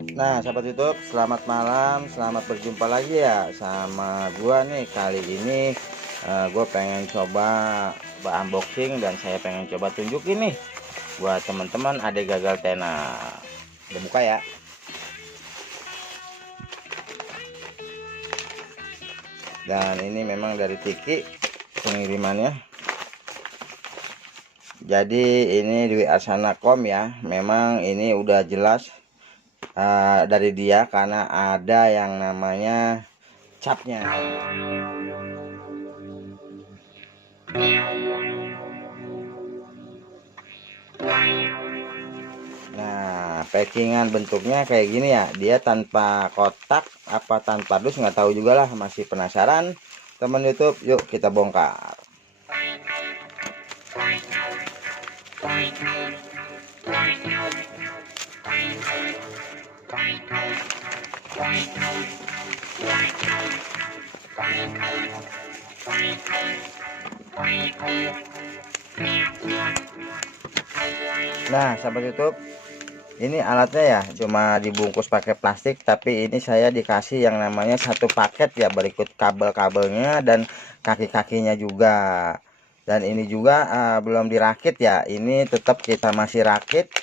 Nah, sahabat YouTube, selamat malam, selamat berjumpa lagi ya sama gua nih. Kali ini gua pengen coba unboxing dan saya pengen coba tunjukin nih buat teman-teman ada gagal tenar. Udah buka ya. Dan ini memang dari Tiki pengirimannya. Jadi ini di Asana.com ya. Memang ini udah jelas dari dia karena ada yang namanya capnya. Nah, packingan bentuknya kayak gini ya. Dia tanpa kotak apa tanpa dus nggak tahu juga lah. Masih penasaran teman YouTube? Yuk kita bongkar. Nah, sahabat YouTube, ini alatnya ya cuma dibungkus pakai plastik, tapi ini saya dikasih yang namanya satu paket ya, berikut kabel-kabelnya dan kaki-kakinya juga. Dan ini juga belum dirakit ya, ini tetap kita masih rakit,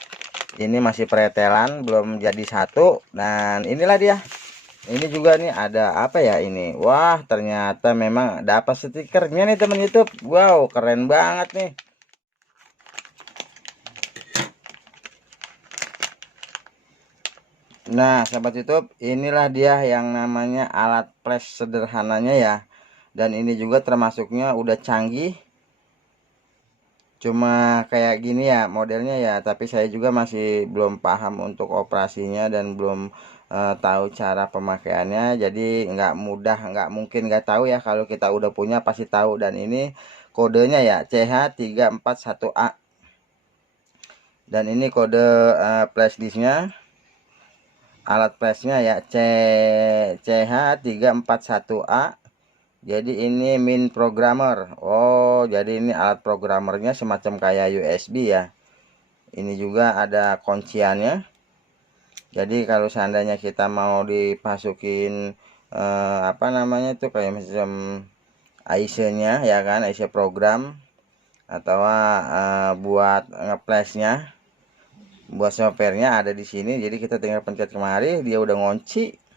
ini masih pretelan, belum jadi satu. Dan inilah dia, ini juga nih ada apa ya ini, wah ternyata memang dapat stikernya nih teman YouTube. Wow, keren banget nih. Nah, sahabat YouTube, inilah dia yang namanya alat flash sederhananya ya. Dan ini juga termasuknya udah canggih. Cuma kayak gini ya modelnya ya, tapi saya juga masih belum paham untuk operasinya dan belum tahu cara pemakaiannya. Jadi nggak mudah, nggak mungkin nggak tahu ya. Kalau kita udah punya pasti tahu. Dan ini kodenya ya CH341A. Dan ini kode flash disknya. Alat flashnya ya CH341A. Jadi ini min programmer. Oh, jadi ini alat programmernya semacam kayak USB ya. Ini juga ada kunciannya. Jadi kalau seandainya kita mau dipasukin apa namanya itu kayak macam IC-nya ya kan, IC program atau buat ngeflashnya, buat softwarenya ada di sini. Jadi kita tinggal pencet kemari, dia udah ngunci.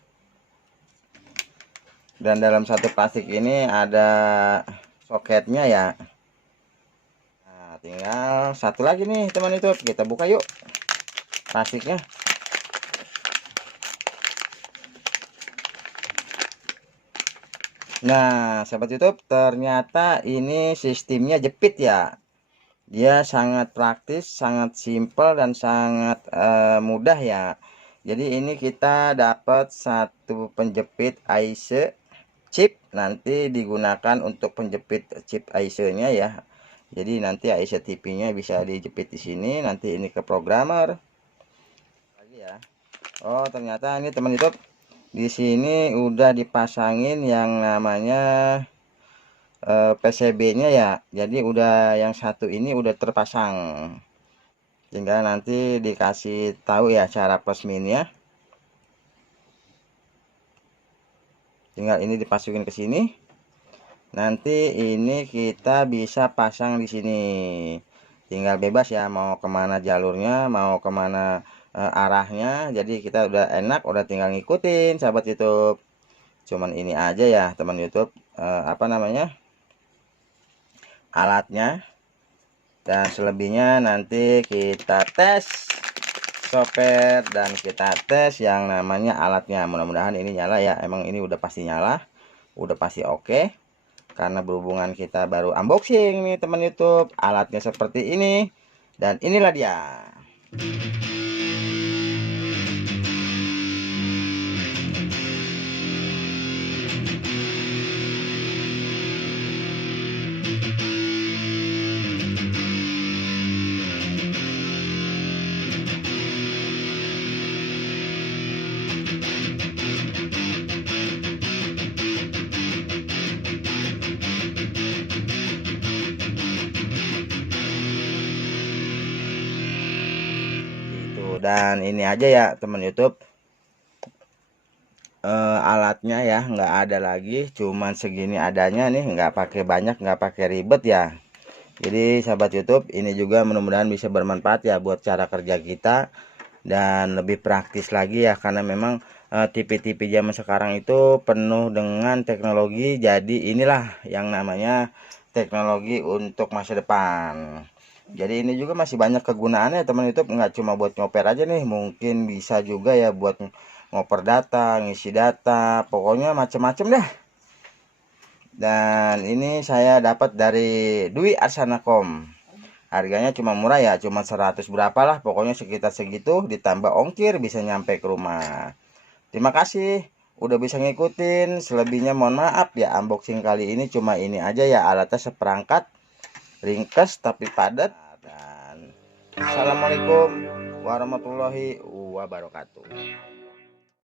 Dan dalam satu plastik ini ada soketnya ya. Nah, tinggal satu lagi nih teman itu, kita buka yuk plastiknya. Nah, sahabat YouTube, ternyata ini sistemnya jepit ya. Dia sangat praktis, sangat simpel dan sangat mudah ya. Jadi ini kita dapat satu penjepit IC chip, nanti digunakan untuk penjepit chip IC-nya ya. Jadi nanti IC TV-nya bisa dijepit di sini, nanti ini ke programmer lagi ya. Oh, ternyata ini teman YouTube, di sini udah dipasangin yang namanya PCB-nya ya. Jadi udah yang satu ini udah terpasang. Tinggal nanti dikasih tahu ya cara plus minnya. Tinggal ini dipasukin ke sini. Nanti ini kita bisa pasang di sini. Tinggal bebas ya mau kemana jalurnya, mau kemana arahnya. Jadi kita udah enak, udah tinggal ngikutin sahabat YouTube. Cuman ini aja ya teman YouTube, apa namanya, alatnya. Dan selebihnya nanti kita tes software dan kita tes yang namanya alatnya. Mudah-mudahan ini nyala ya. Emang ini udah pasti nyala, udah pasti oke. Karena berhubungan kita baru unboxing nih teman YouTube, alatnya seperti ini. Dan inilah dia. Dan ini aja ya teman YouTube, alatnya ya nggak ada lagi, cuman segini adanya nih, nggak pakai banyak, nggak pakai ribet ya. Jadi sahabat YouTube, ini juga mudah-mudahan bisa bermanfaat ya buat cara kerja kita dan lebih praktis lagi ya, karena memang TV-TV zaman sekarang itu penuh dengan teknologi. Jadi inilah yang namanya teknologi untuk masa depan. Jadi ini juga masih banyak kegunaannya teman YouTube, nggak cuma buat ngoper aja nih, mungkin bisa juga ya buat ngoper data, ngisi data, pokoknya macem-macem dah. Dan ini saya dapat dari Dwi Arsanakom. Harganya cuma murah ya, cuma 100 berapa lah, pokoknya sekitar segitu, ditambah ongkir bisa nyampe ke rumah. Terima kasih udah bisa ngikutin. Selebihnya mohon maaf ya, unboxing kali ini cuma ini aja ya, alatnya seperangkat, ringkas tapi padat. Dan assalamualaikum warahmatullahi wabarakatuh.